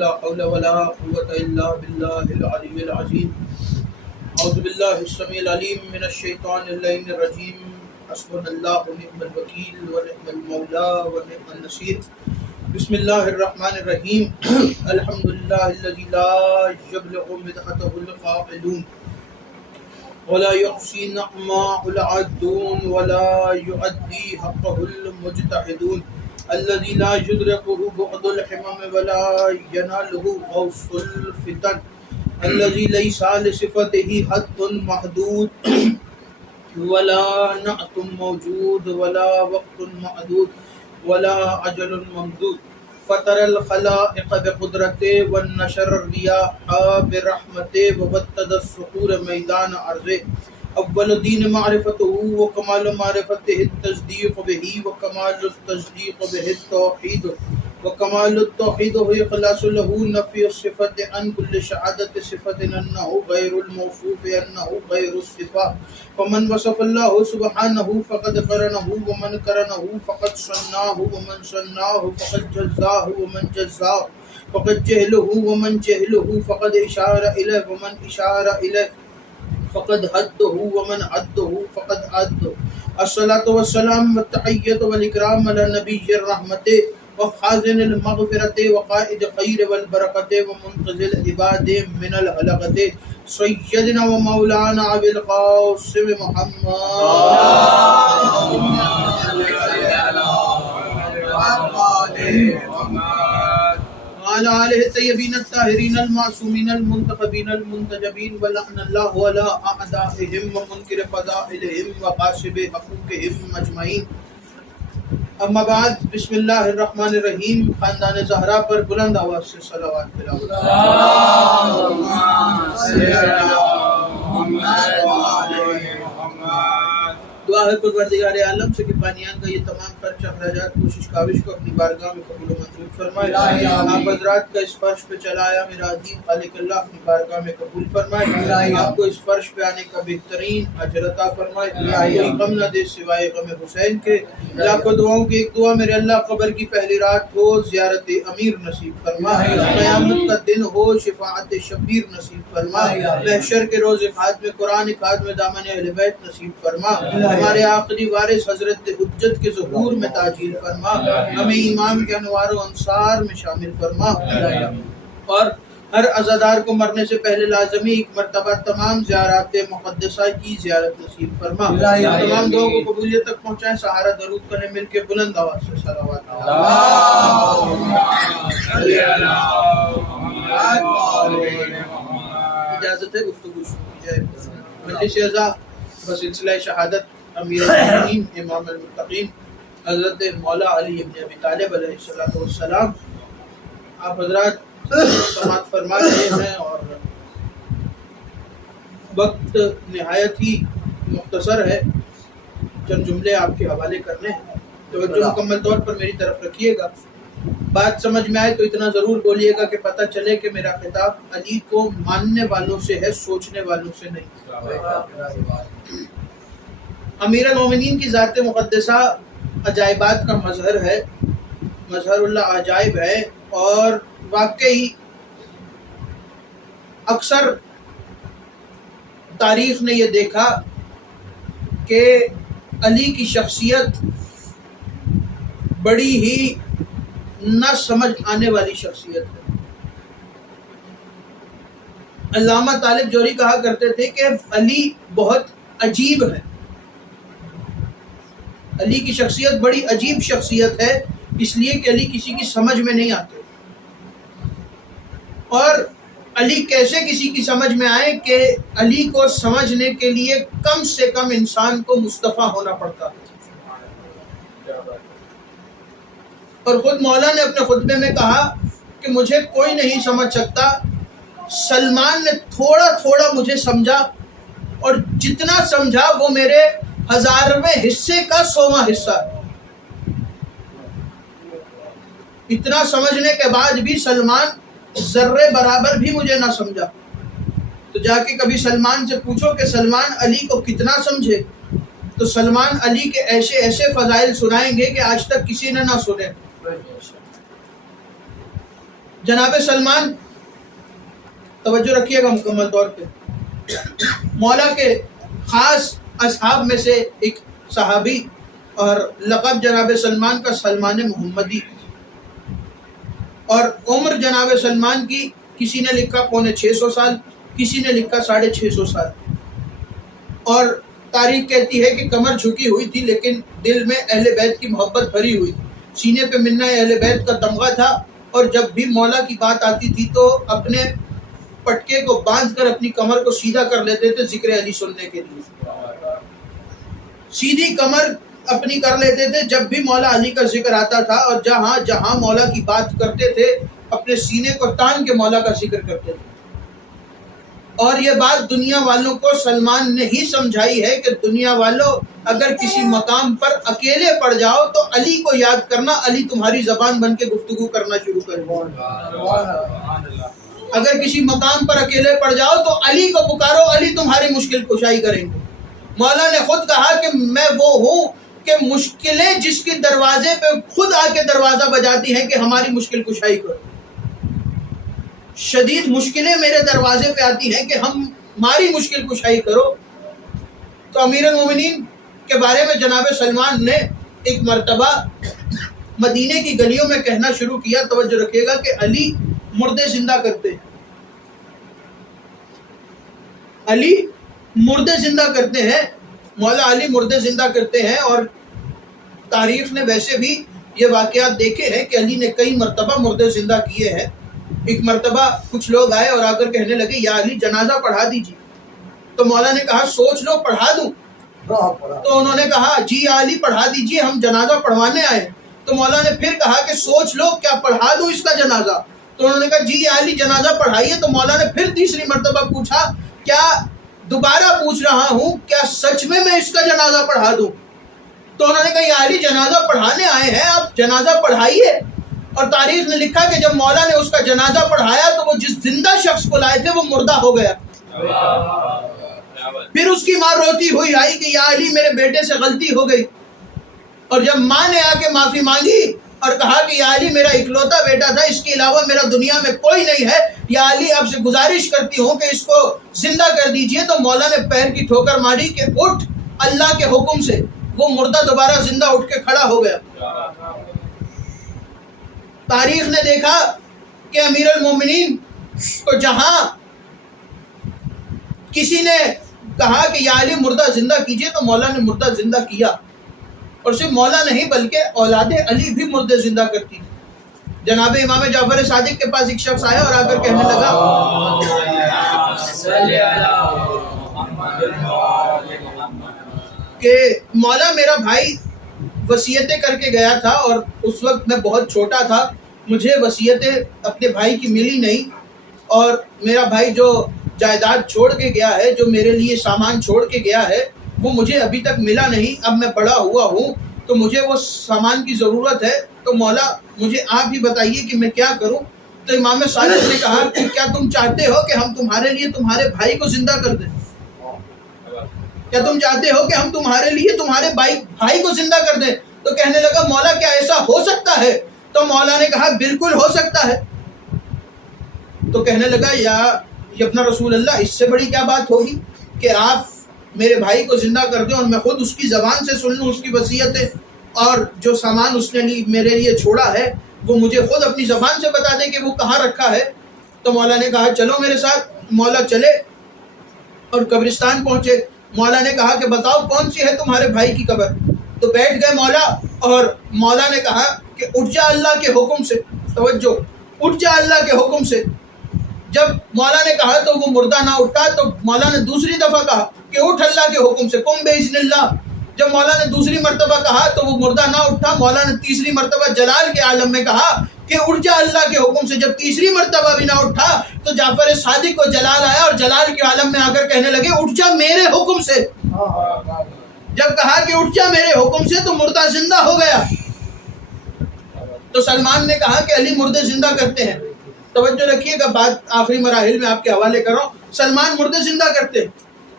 لا حول ولا قوة إلا بالله العلي العظيم. أعوذ بالله السميع العليم من الشيطان اللعين الرجيم. حسبنا الله ونعم الوكيل ونعم المولى ونعم النصير. بسم الله الرحمن الرحيم. الحمد لله الذي لا يبلغ مدحته القائلون ولا يحصي نعماء العادون ولا يؤدي حقه المجتهدون الذي لا يدركه بعد الحمم ولا يناله غوص الفتن الذي ليس لصفته حد محدود ولا نعت موجود ولا وقت معدود ولا أجل ممدود فطر الخلائق بقدرته والنشر الرياح برحمته وبتد الصخور میدان عرضه. اول دین معرفته وکمال معرفته التصدیق به وکمال التصدیق به التوحید وکمال التوحید هو اخلاص له نفی الصفت عن كل شهادة صفت انه غیر الموصوف انه غیر الصفات. فمن وصف الله سبحانه فقد قرنه ومن قرنه فقد صناه ومن صناه فقد جزاه ومن جزاه فقد جهله ومن جهله فقد اشار اليه ومن اشار اليه فقد حده ومن حده فقد حده. الصلاة والسلام والتحية والإكرام على نبي الرحمة وخازن المغفرة وقائد خير والبركة ومنقذ العباد من الهلكة سيدنا ومولانا أبي القاسم محمد وعلى آله الطيبين الطاهرين المعصومين المنتخبين المنتجبين ولعن الله على أعدائهم ومنكر فضائلهم وغاصب حقوقهم أجمعين. اما بعد، بسم اللہ الرحمن الرحیم. خاندان زہرا پر بلند آواز سے صلوات پڑھو. دعا ہے پروردگار عالم سے کہ بانیان کا یہ تمام خرچ اخراجات کوشش کاوش کو اپنی بارگاہ میں قبول و منظور فرمائے. آپ حضرات کا اس فرش پہ چلایا میرا عظیم خالق اللہ اپنی بارگاہ میں قبول فرمائے. آپ کو اس فرش پہ آنے کا بہترین اجر عطا فرمائے. کوئی غم نہ دے سوائے غم حسین کے. لاکھوں دعاؤں کی ایک دعا میرے اللہ قبر کی پہلی رات ہو زیارت امیر نصیب فرما. قیامت کا دن ہو شفاعت شبیر نصیب فرما. محشر کے روز خاتم قرآن خاتم دامن اہل بیت نصیب فرما. ہمارے آخری وارث حضرت حجت کے ظہور میں تاجیل فرما. ہمیں ایمان کے انوار و انصار میں شامل فرما. اور ہر عزادار کو مرنے سے پہلے لازمی ایک مرتبہ تمام زیارات مقدسہ کی زیارت نصیب فرما. تمام دعاؤں کو قبولیت تک پہنچائیں. سہارا درود کریں مل کے بلند آواز سے صلوات. اجازت ہے گفتگو شروع کی جائے. مجلس اعزاز بسلسلہ شہادت امیر المؤمنین امام المتقین حضرت مولا علی ابن ابی طالب علیہ السلام آپ حضرات سماعت فرما رہے ہیں اور وقت نہایت ہی مختصر ہے. چند جملے آپ کے حوالے کرنے ہیں. توجہ مکمل طور پر میری طرف رکھیے گا. بات سمجھ میں آئے تو اتنا ضرور بولیے گا کہ پتہ چلے کہ میرا خطاب علی کو ماننے والوں سے ہے، سوچنے والوں سے نہیں. امیر المومنین کی ذات مقدسہ عجائبات کا مظہر ہے. مظہر اللہ عجائب ہے. اور واقعی اکثر تاریخ نے یہ دیکھا کہ علی کی شخصیت بڑی ہی نہ سمجھ آنے والی شخصیت ہے. علامہ طالب جوہری کہا کرتے تھے کہ علی بہت عجیب ہے. علی کی شخصیت بڑی عجیب شخصیت ہے اس لیے کہ علی کسی کی سمجھ میں نہیں آتے. اور علی کیسے کسی کی سمجھ میں آئے کہ علی کو سمجھنے کے لیے کم سے کم انسان کو مصطفیٰ ہونا پڑتا ہے. اور خود مولا نے اپنے خطبے میں کہا کہ مجھے کوئی نہیں سمجھ سکتا. سلمان نے تھوڑا تھوڑا مجھے سمجھا اور جتنا سمجھا وہ میرے 1000ویں حصے کا 100واں حصہ ہے. اتنا سمجھنے کے بعد بھی سلمان ذرے برابر بھی مجھے نہ سمجھا. تو جا کے کبھی سلمان سے پوچھو کہ سلمان علی کو کتنا سمجھے، تو سلمان علی کے ایسے ایسے فضائل سنائیں گے کہ آج تک کسی نے نہ سنے. جناب سلمان توجہ رکھیے گا مکمل طور پہ، مولا کے خاص اصحاب میں سے ایک صحابی، اور لقب جناب سلمان کا سلمان محمدی، اور عمر جناب سلمان کی کسی نے لکھا 650 سال، کسی نے لکھا 650 سال، اور تاریخ کہتی ہے کہ کمر جھکی ہوئی تھی لیکن دل میں اہل بیت کی محبت بھری ہوئی، سینے پہ منا اہل بیت کا تمغہ تھا، اور جب بھی مولا کی بات آتی تھی تو اپنے پٹکے کو باندھ کر اپنی کمر کو سیدھا کر لیتے تھے ذکر علی سننے کے لیے، سیدھی کمر اپنی کر لیتے تھے جب بھی مولا علی کا ذکر آتا تھا، اور جہاں جہاں مولا کی بات کرتے تھے اپنے سینے کو تان کے مولا کا ذکر کرتے تھے۔ اور یہ بات دنیا والوں کو سلمان نے ہی سمجھائی ہے کہ دنیا والوں اگر کسی مقام پر اکیلے پڑ جاؤ تو علی کو یاد کرنا، علی تمہاری زبان بن کے گفتگو کرنا شروع کرے گا۔ اگر کسی مقام پر اکیلے پڑ جاؤ تو علی کو پکارو، علی تمہاری مشکل کشائی کریں گے۔ مولا نے خود کہا کہ میں وہ ہوں کہ مشکلیں جس کے دروازے پہ خود آ کے دروازہ بجاتی ہیں کہ ہماری مشکل کشائی کرو، شدید مشکلیں میرے دروازے پہ آتی ہیں کہ ہماری مشکل کشائی کرو۔ تو امیر المومنین کے بارے میں جناب سلمان نے ایک مرتبہ مدینے کی گلیوں میں کہنا شروع کیا، توجہ رکھیے گا، کہ علی مردے زندہ کرتے ہیں، علی مردے زندہ کرتے ہیں، مولا علی مردے زندہ کرتے ہیں۔ اور تاریخ نے ویسے بھی یہ واقعات دیکھے ہیں کہ علی نے کئی مرتبہ مردے زندہ کیے ہیں۔ ایک مرتبہ کچھ لوگ آئے اور آ کر کہنے لگے یا علی جنازہ پڑھا دیجیے، تو مولا نے کہا سوچ لو پڑھا دوں، تو انہوں نے کہا جی یا علی پڑھا دیجیے، ہم جنازہ پڑھوانے آئے۔ تو مولا نے پھر کہا کہ سوچ لو کیا پڑھا دوں اس کا جنازہ، تو انہوں نے کہا جی یا علی جنازہ پڑھائیے۔ تو مولا نے پھر تیسری مرتبہ پوچھا کیا، دوبارہ پوچھ رہا ہوں کیا سچ میں اس کا جنازہ پڑھا دوں؟ تو انہوں نے کہا یا علی جنازہ پڑھانے آئے ہیں، آپ جنازہ پڑھائیے۔ اور تاریخ نے لکھا کہ جب مولا نے اس کا جنازہ پڑھایا تو وہ جس زندہ شخص کو لائے تھے وہ مردہ ہو گیا۔ پھر اس کی ماں روتی ہوئی آئی کہ یا علی میرے بیٹے سے غلطی ہو گئی، اور جب ماں نے آ کے معافی مانگی اور کہا کہ یا علی میرا اکلوتا بیٹا تھا، اس کے علاوہ میرا دنیا میں کوئی نہیں ہے، یا علی آپ سے گزارش کرتی ہوں کہ اس کو زندہ کر دیجئے، تو مولا نے پیر کی ٹھوکر ماری کہ اٹھ، اللہ کے حکم سے وہ مردہ دوبارہ زندہ اٹھ کے کھڑا ہو گیا۔ تاریخ نے دیکھا کہ امیر المومنین کو جہاں کسی نے کہا کہ یا علی مردہ زندہ کیجئے تو مولا نے مردہ زندہ کیا، اور صرف مولا نہیں بلکہ اولاد علی بھی مردے زندہ کرتی تھی۔ جناب امام جعفر صادق کے پاس ایک شخص آیا اور آ کر کہنے لگا کہ مولا میرا بھائی وصیتیں کر کے گیا تھا، اور اس وقت میں بہت چھوٹا تھا، مجھے وصیتیں اپنے بھائی کی ملی نہیں، اور میرا بھائی جو جائیداد چھوڑ کے گیا ہے، جو میرے لیے سامان چھوڑ کے گیا ہے، وہ مجھے ابھی تک ملا نہیں۔ اب میں بڑا ہوا ہوں تو مجھے وہ سامان کی ضرورت ہے، تو مولا مجھے آپ ہی بتائیے کہ میں کیا کروں۔ تو امام صادق نے کہا کہ کیا تم چاہتے ہو کہ ہم تمہارے لیے تمہارے بھائی کو زندہ کر دیں؟ کیا تم چاہتے ہو کہ ہم تمہارے لیے تمہارے بھائی کو زندہ کر دیں؟ تو کہنے لگا مولا کیا ایسا ہو سکتا ہے؟ تو مولا نے کہا بالکل ہو سکتا ہے۔ تو کہنے لگا یا ابن رسول اللہ، اس سے بڑی کیا بات ہوگی کہ آپ میرے بھائی کو زندہ کر دیں اور میں خود اس کی زبان سے سن لوں اس کی وصیتیں، اور جو سامان اس نے میرے لیے چھوڑا ہے وہ مجھے خود اپنی زبان سے بتا دیں کہ وہ کہاں رکھا ہے۔ تو مولا نے کہا چلو میرے ساتھ۔ مولا چلے اور قبرستان پہنچے۔ مولا نے کہا کہ بتاؤ کون سی ہے تمہارے بھائی کی قبر؟ تو بیٹھ گئے مولا، اور مولا نے کہا کہ اٹھ جا اللہ کے حکم سے، توجہ، اٹھ جا اللہ کے حکم سے۔ جب مولا نے کہا تو وہ مردہ نہ اٹھا، تو مولا نے دوسری دفعہ کہا کہ اٹھ اللہ کے حکم سے، قم باذن اللہ۔ جب مولا نے دوسری مرتبہ کہا تو وہ مردہ نہ اٹھا۔ مولا نے تیسری مرتبہ جلال کے عالم میں کہا کہ اٹھ جا اللہ کے حکم سے۔ جب تیسری مرتبہ بھی نہ اٹھا تو جعفر صادق کو جلال آیا، اور جلال کے عالم میں آ کر کہنے لگے اٹھ جا میرے حکم سے۔ جب کہا کہ اٹھ جا میرے حکم سے تو مردہ زندہ ہو گیا۔ تو سلمان نے کہا کہ علی مردے زندہ کرتے ہیں۔ توجہ رکھیے گا، بات آخری مراحل میں آپ کے حوالے کر رہا ہوں۔ سلمان مردے زندہ کرتے ہیں،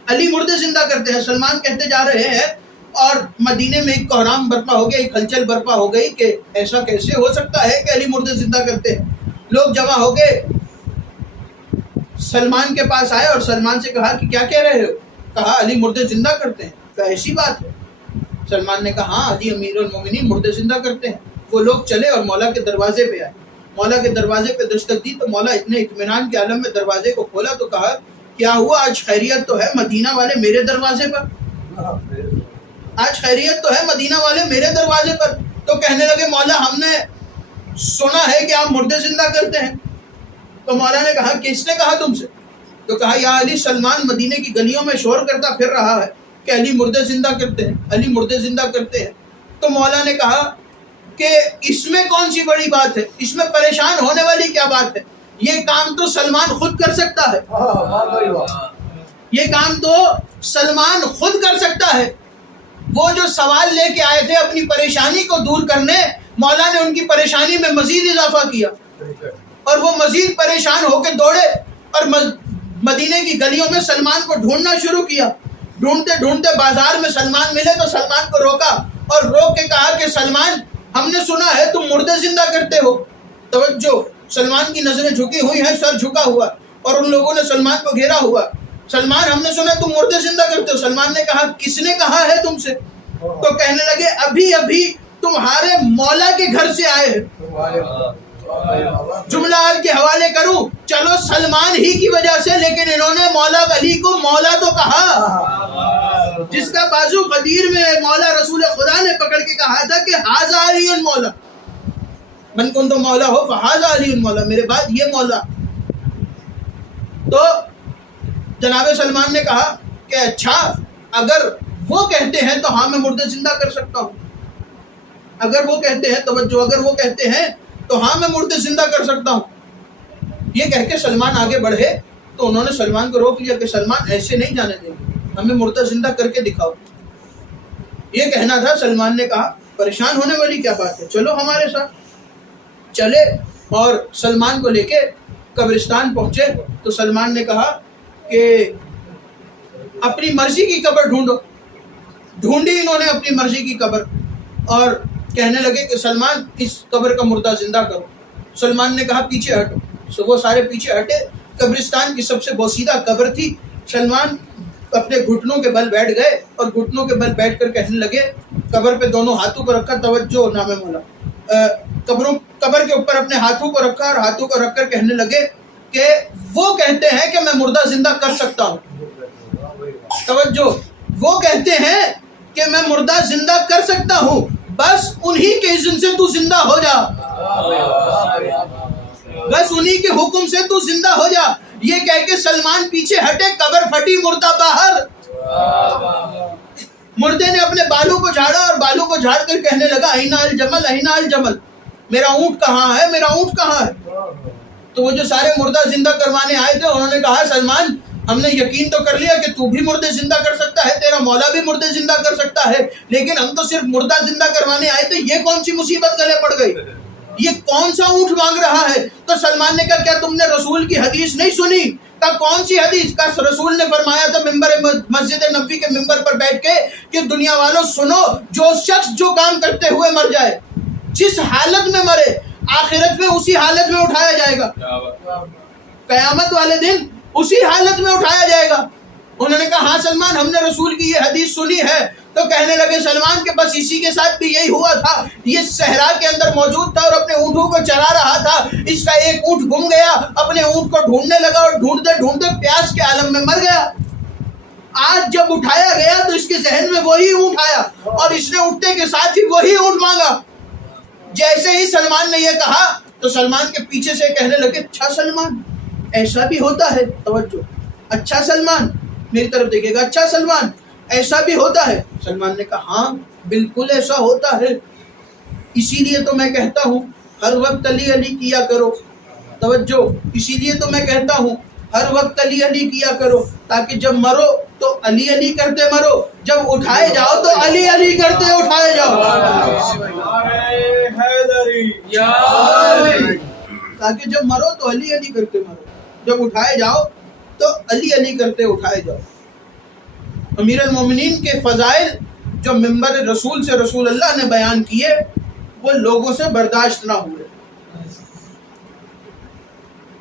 علی مردے زندہ کرتے ہیں۔ سلمان کہتے جا رہے ہیں، اور مدینے میں ایک کوہرام برپا ہو گیا، ایک ہلچل برپا ہو گئی کہ ایسا کیسے ہو سکتا ہے کہ علی مردے زندہ کرتے ہیں۔ لوگ جمع ہو کے سلمان کے پاس آئے اور سلمان سے کہا کہ کیا کہہ رہے ہو؟ کہا علی مردے زندہ کرتے ہیں۔ کہا ایسی بات ہے؟ سلمان نے کہا ہاں علی امیر المومنین مردے زندہ کرتے ہیں۔ وہ لوگ چلے اور مولا کے دروازے پہ آئے، مولا کے دروازے پہ دستک دی تو مولا اتنے اطمینان کے عالم میں دروازے کو کھولا تو کہا کیا ہوا، آج خیریت تو ہے مدینہ والے میرے دروازے پر، آج خیریت تو ہے مدینہ والے میرے دروازے پر۔ تو کہنے لگے مولا ہم نے سنا ہے کہ آپ مردے زندہ کرتے ہیں۔ تو مولا نے کہا کس نے کہا تم سے؟ تو کہا یا علی سلمان مدینے کی گلیوں میں شور کرتا پھر رہا ہے کہ علی مردے زندہ کرتے ہیں، علی مردے زندہ کرتے ہیں۔ تو مولا نے کہا کہ اس میں کون سی بڑی بات ہے، اس میں پریشان ہونے والی کیا بات ہے، یہ کام تو سلمان خود کر سکتا ہے، یہ کام تو سلمان خود کر سکتا ہے۔ وہ جو سوال لے کے آئے تھے اپنی پریشانی کو دور کرنے، مولا نے ان کی پریشانی میں مزید اضافہ کیا اور وہ مزید پریشان ہو کے دوڑے اور مدینے کی گلیوں میں سلمان کو ڈھونڈنا شروع کیا۔ ڈھونڈتے ڈھونڈتے بازار میں سلمان ملے تو سلمان کو روکا اور روک کے کہا کہ سلمان ہم نے سنا ہے تم مردے زندہ کرتے ہو۔ توجہ، سلمان کی نظریں جھکی ہوئی ہیں، سر جھکا ہوا، اور ان لوگوں نے سلمان کو گھیرا ہوا۔ سلمان ہم نے سنا تم مردے زندہ کرتے ہو۔ سلمان نے کہا کس نے کہا ہے تم سے؟ تو کہنے لگے ابھی ابھی تمہارے مولا کے گھر سے آئے ہیں۔ جملہ آپ کے حوالے کروں، چلو سلمان ہی کی وجہ سے، لیکن انہوں نے مولا علی کو مولا تو کہا، جس کا بازو غدیر میں مولا رسول خدا نے پکڑ کے کہا تھا کہ ھذا علی مولا، من کنت مولا ہو فھذا علی مولا، میرے بعد یہ مولا۔ تو جناب سلمان نے کہا کہ اچھا اگر وہ کہتے ہیں تو ہاں میں مردے زندہ کر سکتا ہوں، اگر وہ کہتے ہیں، توجہ، اگر وہ کہتے ہیں تو ہاں میں مردے زندہ کر سکتا ہوں۔ یہ کہہ کے سلمان آگے بڑھے تو انہوں نے سلمان کو روک لیا کہ سلمان ایسے نہیں جانے دیں گے، ہمیں مردہ زندہ کر کے دکھاؤ۔ یہ کہنا تھا، سلمان نے کہا پریشان ہونے والی کیا بات ہے، چلو ہمارے ساتھ۔ چلے اور سلمان کو لے کے قبرستان پہنچے تو سلمان نے کہا کہ اپنی مرضی کی قبر ڈھونڈو۔ ڈھونڈی انہوں نے اپنی مرضی کی قبر اور کہنے لگے کہ سلمان اس قبر کا مردہ زندہ کرو۔ سلمان نے کہا پیچھے ہٹو، سو وہ سارے پیچھے ہٹے۔ قبرستان کی سب سے بوسیدہ قبر تھی۔ سلمان اپنے گھٹنوں کے بل بیٹھ گئے اور گھٹنوں کے بل بیٹھ کر کہنے لگے، قبر پہ دونوں ہاتھوں کو رکھا، توجہ نام مولا، قبر کے اوپر اپنے ہاتھوں کو رکھا اور ہاتھوں کو رکھ کر کہنے لگے کہ وہ کہتے ہیں کہ میں مردہ زندہ کر سکتا ہوں۔ توجہ، وہ کہتے ہیں کہ میں مردہ زندہ کر سکتا ہوں، بس انہی کے اذن سے تو زندہ ہو جا، بس انہی کے حکم سے تو زندہ ہو جا۔ یہ کہہ کے سلمان پیچھے ہٹے، قبر پھٹی، مردہ باہر۔ مردے نے اپنے بالوں کو جھاڑا اور بالوں کو جھاڑ کر کہنے لگا این الجمل این الجمل، میرا اونٹ کہاں ہے، میرا اونٹ کہاں ہے؟ تو وہ جو سارے مردہ زندہ کروانے آئے تھے انہوں نے کہا سلمان ہم نے یقین تو کر لیا کہ تو بھی مردے زندہ کر سکتا ہے، تیرا مولا بھی مردے زندہ کر سکتا ہے، لیکن ہم تو صرف مردہ زندہ کروانے آئے تھے، یہ کون سی مصیبت گلے پڑ گئی، یہ کون سا اونٹ مانگ رہا ہے؟ تو سلمان نے کہا کیا تم نے رسول کی حدیث نہیں سنی؟ کہا کون سی حدیث؟ کہا رسول نے فرمایا تھا ممبر مسجد نبوی کے ممبر پر بیٹھ کے کہ دنیا والوں سنو، جو شخص جو کام کرتے ہوئے مر جائے، جس حالت میں مرے، آخرت میں اسی حالت میں اٹھایا جائے گا، قیامت والے دن اسی حالت میں اٹھایا جائے گا۔ انہوں نے کہا ہاں سلمان ہم نے رسول کی یہ حدیث سنی ہے۔ تو کہنے لگے سلمان کے بس اسی کے ساتھ بھی یہی ہوا تھا، یہ صحرا کے اندر موجود تھا اور اپنے اونٹوں کو چلا رہا تھا، اس کا ایک اونٹ گم گیا، اپنے اونٹ کو ڈھونڈنے لگا اور ڈھونڈتے ڈھونڈتے پیاس کے عالم میں مر گیا۔ آج جب اٹھایا گیا تو اس کے ذہن میں وہی اونٹ آیا اور اس نے اٹھتے کے ساتھ ہی وہی اونٹ مانگا۔ جیسے ہی سلمان نے یہ کہا تو سلمان کے پیچھے سے کہنے لگے اچھا سلمان ایسا بھی ہوتا ہے، توجہ، اچھا سلمان میری طرف دیکھے گا، اچھا سلمان ایسا بھی ہوتا ہے؟ سلمان نے کہا ہاں بالکل ایسا ہوتا ہے، اسی لیے تو میں کہتا ہوں ہر وقت علی علی کیا کرو، توجہ، اسی لیے تو میں کہتا ہوں ہر وقت علی علی کیا کرو، تاکہ جب مرو تو علی علی کرتے مرو، جب اٹھائے جاؤ تو علی علی کرتے اٹھائے جاؤ، تاکہ جب مرو تو علی علی کرتے مرو، جب اٹھائے جاؤ تو علی علی کرتے اٹھائے جاؤ۔ امیر المومنین کے فضائل جو ممبر رسول سے رسول اللہ نے بیان کیے وہ لوگوں سے برداشت نہ ہوئے،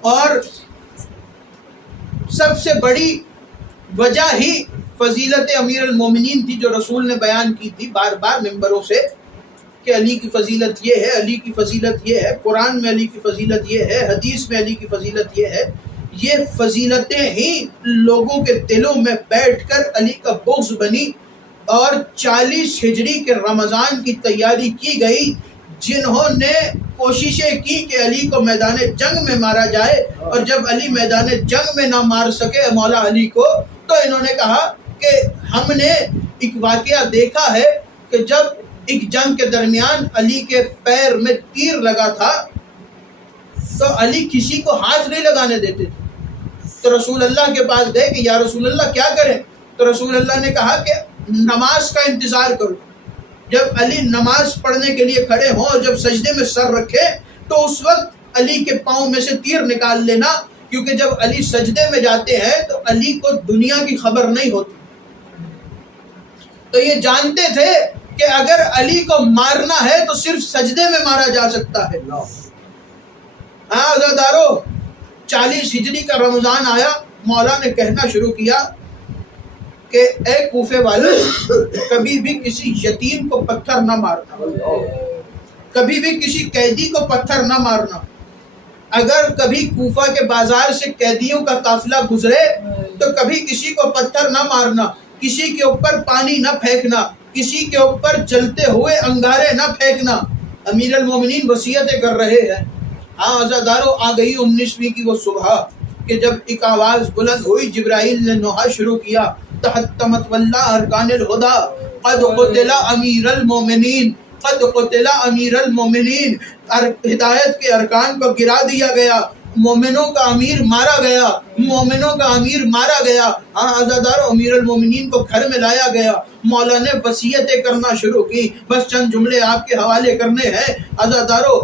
اور سب سے بڑی وجہ ہی فضیلت امیر المومنین تھی جو رسول نے بیان کی تھی بار بار ممبروں سے کہ علی کی فضیلت یہ ہے، علی کی فضیلت یہ ہے، قرآن میں علی کی فضیلت یہ ہے، حدیث میں علی کی فضیلت یہ ہے۔ یہ فضیلتیں ہی لوگوں کے دلوں میں بیٹھ کر علی کا بغض بنی، اور 40 ہجری کے رمضان کی تیاری کی گئی۔ جنہوں نے کوششیں کی کہ علی کو میدان جنگ میں مارا جائے، اور جب علی میدان جنگ میں نہ مار سکے مولا علی کو، تو انہوں نے کہا کہ ہم نے ایک واقعہ دیکھا ہے کہ جب ایک جنگ کے درمیان علی کے پیر میں تیر لگا تھا تو علی کسی کو ہاتھ نہیں لگانے دیتے تھے۔ تو رسول اللہ کے پاس گئے کہ یا رسول اللہ کیا کریں؟ تو رسول اللہ نے کہا کہ نماز کا انتظار کرو۔ جب علی نماز پڑھنے کے لیے کھڑے ہوں اور جب سجدے میں سر رکھے تو اس وقت علی کے پاؤں میں سے تیر نکال لینا، کیونکہ جب علی سجدے میں جاتے ہیں تو علی کو دنیا کی خبر نہیں ہوتی۔ تو یہ جانتے تھے کہ اگر علی کو مارنا ہے تو صرف سجدے میں مارا جا سکتا ہے۔ ہاں عزادارو، 40 ہجری کا رمضان آیا، مولا نے کہنا شروع کیا کہ اے کوفے والے، کبھی بھی کسی یتیم کو پتھر نہ مارنا، کبھی بھی کسی قیدی کو پتھر نہ مارنا۔ اگر کبھی کوفہ کے بازار سے قیدیوں کا قافلہ گزرے تو کبھی کسی کو پتھر نہ مارنا، کسی کے اوپر پانی نہ پھینکنا، کسی کے اوپر جلتے ہوئے انگارے نہ پھینکنا۔ امیر المومنین وصیتیں کر رہے ہیں۔ ہاں عزادارو، آ گئی 19ویں کی وہ صبح کہ جب ایک آواز بلند ہوئی، جبرائیل نے نوحہ شروع کیا، تحتمت واللہ ارکان الہدا قد قتل امیر المومنین، قد قتل امیر المومنین۔ ہدایت کے ارکان کو گرا دیا گیا، مومنوں کا امیر مارا گیا، مومنوں کا امیر مارا گیا۔ ہاں عزادارو، امیر المومنین کو گھر میں لایا گیا، مولا نے وصیتیں کرنا شروع کی۔ بس چند جملے آپ کے حوالے کرنے ہیں عزادارو۔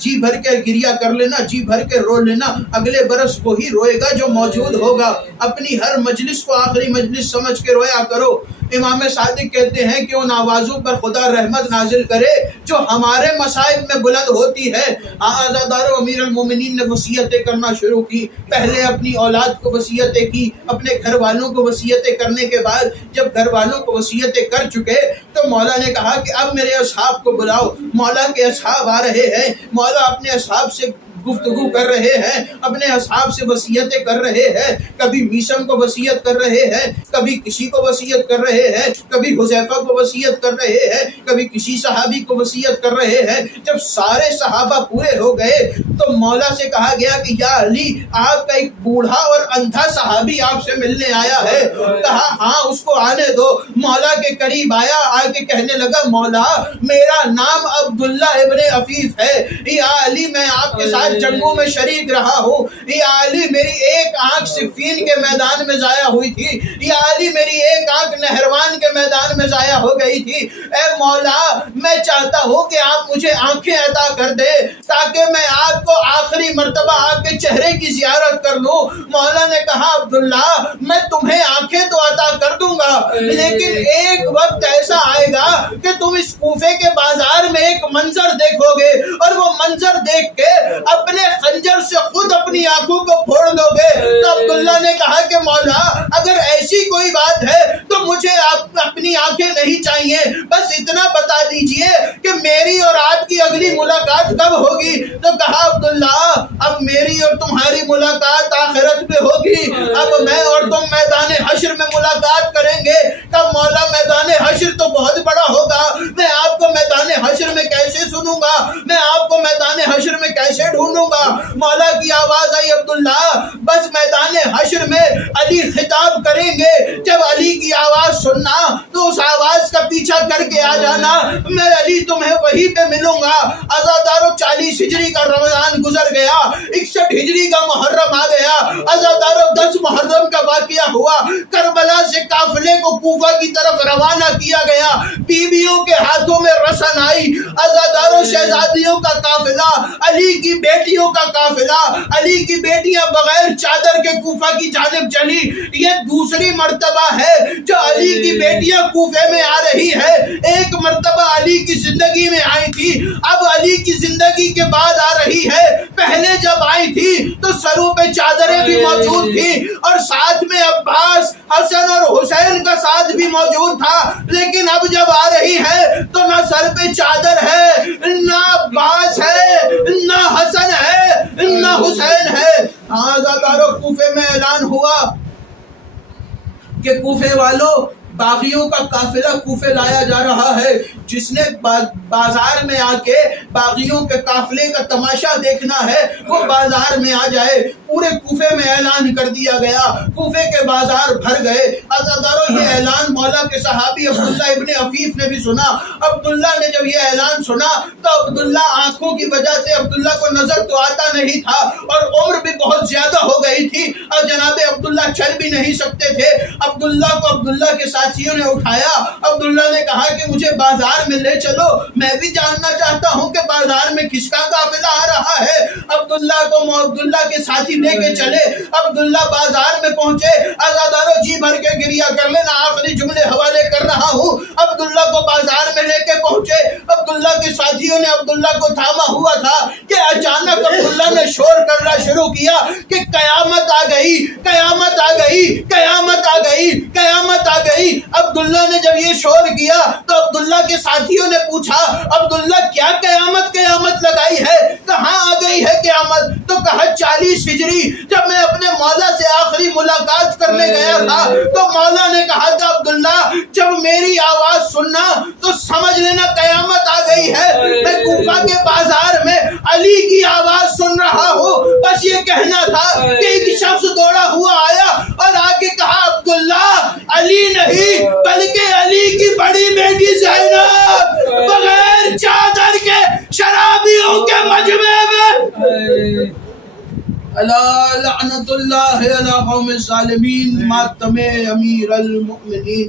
جی بھر کے گریا کر لینا، جی بھر کے رو لینا، اگلے برس وہی روئے گا جو موجود ہوگا۔ اپنی ہر مجلس کو آخری مجلس سمجھ کے رویا کرو۔ امام صادق کہتے ہیں کہ ان آوازوں پر خدا رحمت نازل کرے جو ہمارے مصائب میں بلند ہوتی ہے۔ آزادارو، امیر المومنین نے وصیتیں کرنا شروع کی۔ پہلے اپنی اولاد کو وصیتیں کی، اپنے گھر والوں کو وصیتیں کرنے کے بعد جب گھر والوں کو وصیتیں کر چکے تو مولا نے کہا کہ اب میرے اصحاب کو بلاؤ۔ مولا کے اصحاب آ رہے ہیں، مولا اپنے اصحاب سے گفتگو کر رہے ہیں، اپنے اصحاب سے وصیتیں کر رہے ہیں۔ کبھی میثم کو وصیت کر رہے ہیں، کبھی کسی کو وصیت کر رہے ہیں، کبھی حذیفہ کو وصیت کر رہے ہیں، کبھی کسی صحابی کو وصیت کر رہے ہیں۔ جب سارے صحابہ پورے ہو گئے تو مولا سے کہا گیا کہ یا علی، آپ کا ایک بوڑھا اور اندھا صحابی آپ سے ملنے آیا ہے۔ کہا ہاں اس کو آنے دو۔ مولا کے قریب آیا، آ کے کہنے لگا مولا میرا نام عبداللہ ابن عفیف ہے، یا علی میں آپ کے ساتھ جنگوں میں شریک رہا ہوں، یا علی میری ایک آنکھ صفین کے میدان میں ضائع ہوئی تھی، یا علی میری ایک آنکھ نہروان کے میدان میں ضائع ہو گئی تھی۔ اے مولا میں چاہتا ہوں کہ آپ مجھے آنکھیں عطا کر دے تاکہ میں آپ کو آخری مرتبہ آپ کے چہرے کی زیارت کر لوں۔ مولا نے کہا عبداللہ میں تمہیں آنکھیں تو عطا کر دوں گا، لیکن ایک وقت ایسا آئے گا کہ تم اس کوفے کے بازار میں ایک منظر دیکھو گے اور وہ منظر دیکھ کے اپنے خنجر سے خود اپنی آنکھوں کو پھوڑ لو گے۔ تو عبداللہ نے کہا کہ مولا اگر ایسی کوئی بات ہے تو مجھے اپنی آنکھیں نہیں چاہیے، بس اتنا بتا دیجئے کہ میری اور آپ کی اگلی ملاقات کب ہوگی۔ تو کہا عبداللہ اب میری اور تمہاری ملاقات آخرت میں ہوگی، اب میں اور تم میدان حشر میں ملاقات کریں گے۔ کہ مولا میدان حشر تو بہت بڑا ہوگا، میں آپ کو میدان حشر میں کیسے سنوں گا، میں آپ کو میدان حشر میں کیسے ڈھونڈوں گا۔ مولا کی آواز آئی عبداللہ بس میدان حشر میں علی خطاب کریں گے، جب علی کی آواز سننا تو اس آواز کا پیچھا کر کے آ جانا، میں علی تمہیں وہیں پہ ملوں گا۔ عزادارو 40 ہجری کا رمضان گزر گیا، 61 ہجری کا محرم آ گیا۔ گیا۔ عزادارو 10 محرم کا واقعہ ہوا، کربلا سے قافلے کو کوفہ کی طرف روانہ کیا گیا، بیویوں کے ہاتھوں میں رسن آئی، عزادارو شہزادیوں کا قافلہ، علی کی بیٹیوں کا قافلہ، علی کی بیٹیاں بغیر چادر کے کوفہ کی جانب چلی۔ یہ دوسری مرتبہ ہے جو علی کی بیٹیاں کوفے میں آ رہی ہے، ایک مرتبہ علی کی زندگی میں آئی تھی، اب علی کی زندگی کے بعد آ رہی ہے۔ پہلے جب آئی تھی تو سروں پہ چادریں بھی موجود تھی اور ساتھ میں عباس، حسن اور حسین کا ساتھ بھی موجود تھا، لیکن اب جب آ رہی ہے تو نہ سر پہ چادر ہے، نہ عباس ہے، نہ حسن ہے، نہ حسین ہے۔ عزادارو کوفے میں اعلان ہوا کہ کوفے والوں، باغیوں کا قافلہ کوفے لایا جا رہا ہے، جس نے بازار میں آ کے باغیوں کے قافلے کا تماشا دیکھنا ہے وہ بازار میں آ جائے۔ پورے کوفے میں اعلان کر دیا گیا، کوفے کے بازار بھر گئے۔ عزادارو یہ اعلان مولا کے صحابی عبداللہ ابن عفیف نے بھی سنا۔ عبداللہ نے جب یہ اعلان سنا تو عبداللہ آنکھوں کی وجہ سے عبداللہ کو نظر تو آتا نہیں تھا اور عمر بھی بہت زیادہ ہو گئی تھی اور جناب عبداللہ چل بھی نہیں سکتے تھے۔ عبداللہ کو عبداللہ کے ساتھیوں نے اٹھایا، عبداللہ نے کہا کہ مجھے بازار میں لے چلو، میں بھی جاننا چاہتا ہوں کہ بازار میں کس کا قافلہ آ رہا ہے۔ عبداللہ کو عبداللہ کے ساتھی لے کے چلے، عبداللہ بازار میں پہنچے۔ عزادارو جی بھر کے گریہ کر لینا، آخری جملے حوالے کر رہا ہوں۔ عبداللہ کو بازار میں لے کے پہنچے، عبداللہ کے ساتھیوں نے عبداللہ کو تھاما ہوا تھا کہ اچانک عبداللہ نے شور کرنا شروع کیا کہ قیامت آ گئی، قیامت آ گئی، قیامت آ گئی، قیامت آ گئی۔ عبداللہ نے جب یہ شور کیا تو عبداللہ کے ساتھیوں نے پوچھا عبداللہ کیا قیامت قیامت لگائی ہے، کہاں آ گئی ہے قیامت؟ تو کہا 40 ہجری جب میں اپنے مولا سے آخری ملاقات کرنے گیا تھا تو مولا نے کہا تھا عبداللہ جب میری آواز سننا تو سمجھ لینا قیامت آ گئی ہے۔ میں کوفہ کے بازار میں علی کی آواز سن رہا ہوں، بس یہ کہنا تھا کہ ایک شخص دوڑا ہوا آیا اور آ کے کہا عبداللہ علی نہیں بلکہ علی کی بڑی بیٹی زینب بغیر چادر کے شرابیوں کے مجمع میں۔ اللہ لعنت اللہ علی قوم الظالمین، ماتم امیر المؤمنین۔